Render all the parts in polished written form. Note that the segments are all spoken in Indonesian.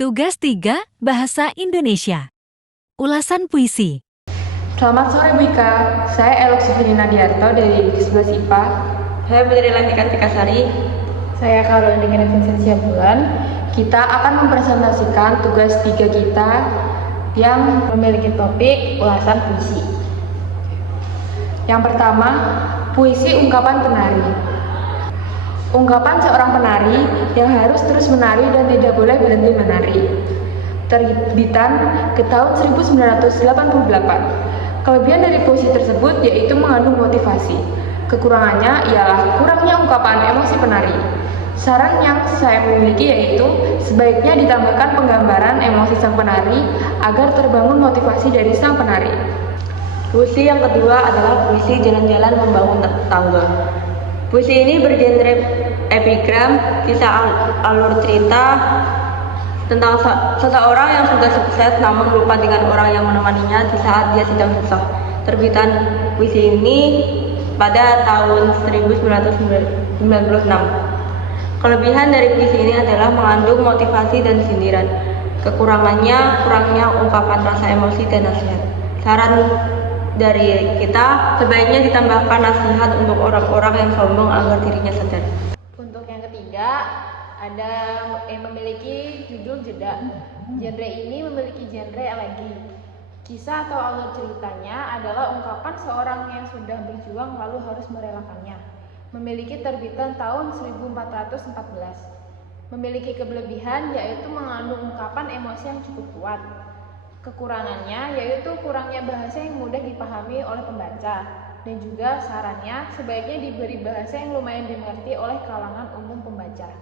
Tugas 3, Bahasa Indonesia. Ulasan puisi. Selamat sore Bu Ika, saya Elok Sifrina Diarto dari 11 IPA. Saya Putri Lantika Tikasari. Saya Karolina dengan Vincentia Bulan. Kita akan mempresentasikan tugas 3 kita yang memiliki topik ulasan puisi. Yang pertama, puisi ungkapan penari. Ungkapan seorang penari yang harus terus menari dan tidak boleh berhenti menari. Terbitan ke tahun 1988. Kelebihan dari puisi tersebut yaitu mengandung motivasi. Kekurangannya ialah kurangnya ungkapan emosi penari. Saran yang saya miliki yaitu sebaiknya ditambahkan penggambaran emosi sang penari agar terbangun motivasi dari sang penari. Puisi yang kedua adalah puisi jalan-jalan membangun tangga. Puisi ini bergenre epigram, kisah alur cerita tentang seseorang yang sudah sukses namun lupa dengan orang yang menemaninya di saat dia sedang susah. Terbitan puisi ini pada tahun 1996. Kelebihan dari puisi ini adalah mengandung motivasi dan sindiran. Kekurangannya, kurangnya ungkapan rasa emosi dan nasihat. Saran dari kita, sebaiknya ditambahkan nasihat untuk orang-orang yang sombong agar dirinya sadar. Untuk yang ketiga, ada yang memiliki judul jeda. Genre ini memiliki genre elegi. Kisah atau alur ceritanya adalah ungkapan seorang yang sudah berjuang lalu harus merelakannya. Memiliki terbitan tahun 1414. Memiliki kelebihan yaitu mengandung ungkapan emosi yang cukup kuat. Kekurangannya yaitu kurangnya bahasa yang mudah dipahami oleh pembaca, dan juga sarannya sebaiknya diberi bahasa yang lumayan dimengerti oleh kalangan umum pembaca.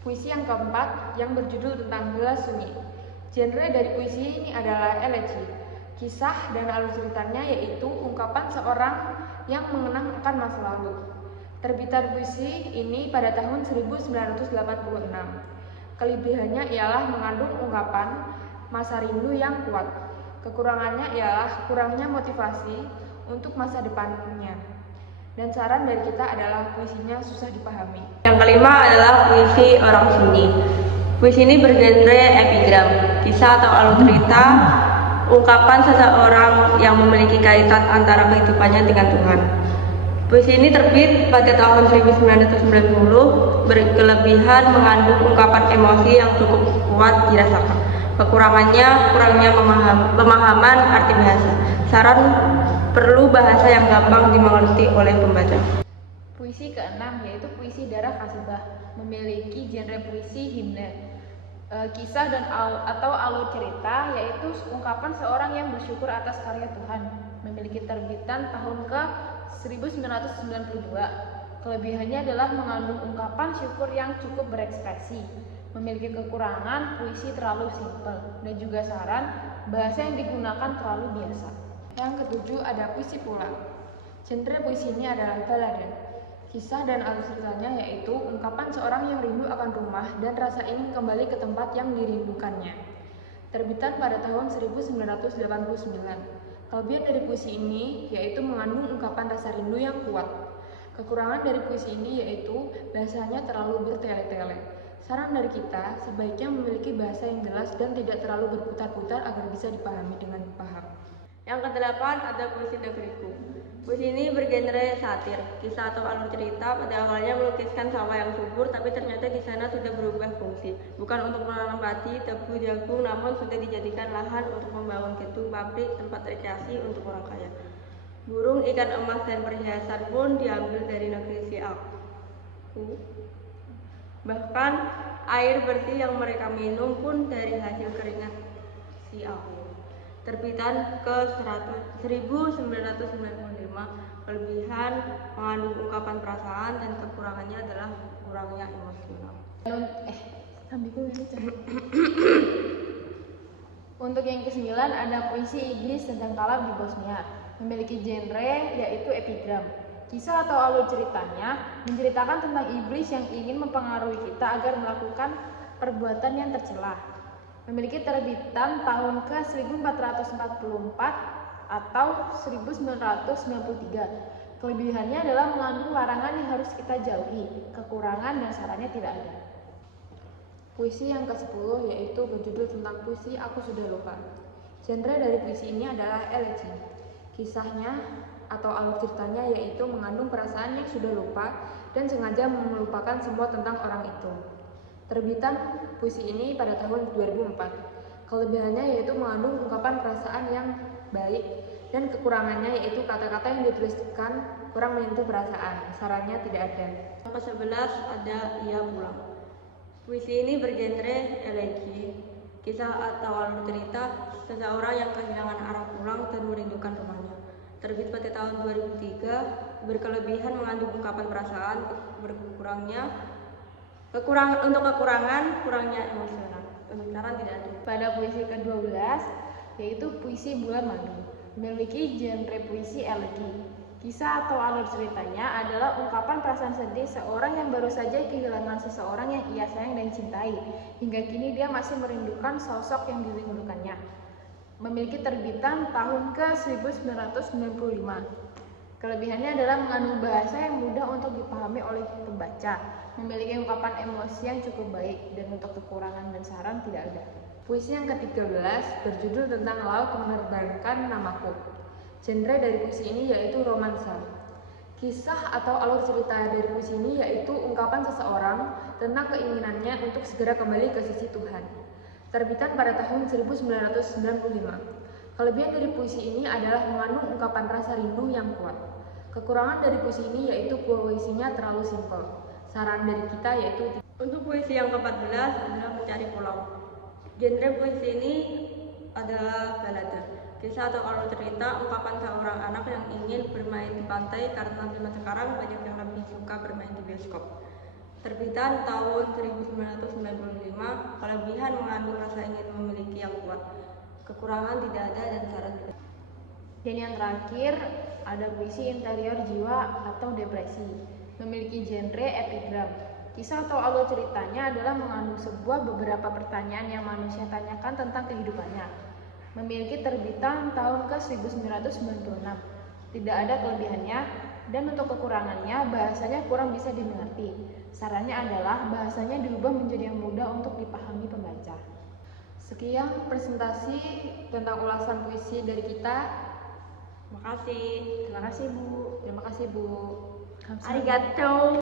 Puisi yang keempat yang berjudul tentang Bela Sunyi. Genre dari puisi ini adalah elegi. Kisah dan alur ceritanya yaitu ungkapan seorang yang mengenang akan masa lalu. Terbitan puisi ini pada tahun 1986. Kelebihannya ialah mengandung ungkapan masa rindu yang kuat. Kekurangannya ialah kurangnya motivasi untuk masa depannya. Dan saran dari kita adalah puisinya susah dipahami. Yang kelima adalah puisi orang sunyi. Puisi ini bergenre epigram, kisah atau alur cerita, ungkapan seseorang yang memiliki kaitan antara kehidupannya dengan Tuhan. Puisi ini terbit pada tahun 1990, berkelebihan mengandung ungkapan emosi yang cukup kuat dirasakan. Kekurangannya, kurangnya pemahaman arti bahasa. Saran, perlu bahasa yang gampang dimengerti oleh pembaca. Puisi keenam yaitu puisi Darah Kasubah, memiliki genre puisi himne. Kisah dan atau alur cerita yaitu ungkapan seorang yang bersyukur atas karya Tuhan. Memiliki terbitan tahun ke 1992. Kelebihannya adalah mengandung ungkapan syukur yang cukup berekspresi. Memiliki kekurangan, puisi terlalu simpel, dan juga saran, bahasa yang digunakan terlalu biasa. Yang ketujuh ada puisi pulang. Genre puisi ini adalah balada. Kisah dan alur ceritanya yaitu ungkapan seorang yang rindu akan rumah dan rasa ingin kembali ke tempat yang dirindukannya. Terbitan pada tahun 1989. Kelebihan dari puisi ini yaitu mengandung ungkapan rasa rindu yang kuat. Kekurangan dari puisi ini yaitu bahasanya terlalu bertele-tele. Saran dari kita, sebaiknya memiliki bahasa yang jelas dan tidak terlalu berputar-putar agar bisa dipahami dengan paham. Yang kedelapan ada puisi negeriku. Puisi ini bergenre satir, kisah atau alur cerita. Pada awalnya melukiskan sawah yang subur, tapi ternyata di sana sudah berubah fungsi. Bukan untuk menanam padi, tebu, jagung, namun sudah dijadikan lahan untuk membangun gedung, pabrik, tempat rekreasi untuk orang kaya. Burung, ikan emas, dan perhiasan pun diambil dari negeri si aku. Bahkan air bersih yang mereka minum pun dari hasil keringat si aku. Terbitan ke 1995. Kelebihan mengandung ungkapan perasaan dan kekurangannya adalah kurangnya emosional. Untuk yang ke-9 ada puisi Iblis tentang Kalab di Bosnia. Memiliki genre yaitu epigram. Kisah atau alur ceritanya menceritakan tentang iblis yang ingin mempengaruhi kita agar melakukan perbuatan yang tercela. Memiliki terbitan tahun ke 1444 atau 1993. Kelebihannya adalah mengandung larangan yang harus kita jauhi. Kekurangan dan sarannya tidak ada. Puisi yang ke-10 yaitu berjudul tentang puisi Aku Sudah Lupa. Genre dari puisi ini adalah elegi. Kisahnya atau alur ceritanya yaitu mengandung perasaan yang sudah lupa dan sengaja melupakan semua tentang orang itu. Terbitan puisi ini pada tahun 2004. Kelebihannya yaitu mengandung ungkapan perasaan yang baik dan kekurangannya yaitu kata-kata yang dituliskan kurang menyentuh perasaan. Sarannya tidak ada. Yang ke-11 ada Ia Pulang. Puisi ini bergenre elegi, kisah atau alur cerita seseorang yang kehilangan arah pulang dan merindukan rumahnya. Terbit pada tahun 2003, berkelebihan mengandung ungkapan perasaan, kekurangan, kurangnya emosional. Pembicaraan tidak ada. Pada puisi ke-12 yaitu puisi Bulan Madu, memiliki genre puisi elegi. Kisah atau alur ceritanya adalah ungkapan perasaan sedih seorang yang baru saja kehilangan seseorang yang ia sayang dan cintai. Hingga kini dia masih merindukan sosok yang dirindukannya. Memiliki terbitan tahun ke-1995. Kelebihannya adalah mengandung bahasa yang mudah untuk dipahami oleh pembaca, memiliki ungkapan emosi yang cukup baik, dan untuk kekurangan dan saran tidak ada. Puisi yang ke-13 berjudul tentang Laut Menerbangkan Namaku. Genre dari puisi ini yaitu romansa. Kisah atau alur cerita dari puisi ini yaitu ungkapan seseorang tentang keinginannya untuk segera kembali ke sisi Tuhan. Terbitan pada tahun 1995. Kelebihan dari puisi ini adalah mengandung ungkapan rasa rindu yang kuat. Kekurangan dari puisi ini yaitu puisinya terlalu simpel. Saran dari kita yaitu Untuk puisi yang ke-14 adalah Mencari Pulau. Genre puisi ini adalah balada. Kisah atau alur cerita ungkapan seorang anak yang ingin bermain di pantai karena zaman sekarang banyak yang lebih suka bermain di bioskop. Terbitan tahun 1995, kelebihan mengandung rasa ingin memiliki yang kuat. Kekurangan tidak ada dan saran tidak. Dan yang terakhir ada puisi Interior Jiwa atau Depresi, memiliki genre epigram. Kisah atau alur ceritanya adalah mengandung beberapa pertanyaan yang manusia tanyakan tentang kehidupannya. Memiliki terbitan tahun ke-1996. Tidak ada kelebihannya dan untuk kekurangannya bahasanya kurang bisa dimengerti. Sarannya adalah bahasanya diubah menjadi yang mudah untuk dipahami pembaca. Sekian presentasi tentang ulasan puisi dari kita. Terima kasih. Terima kasih Bu. Arigato.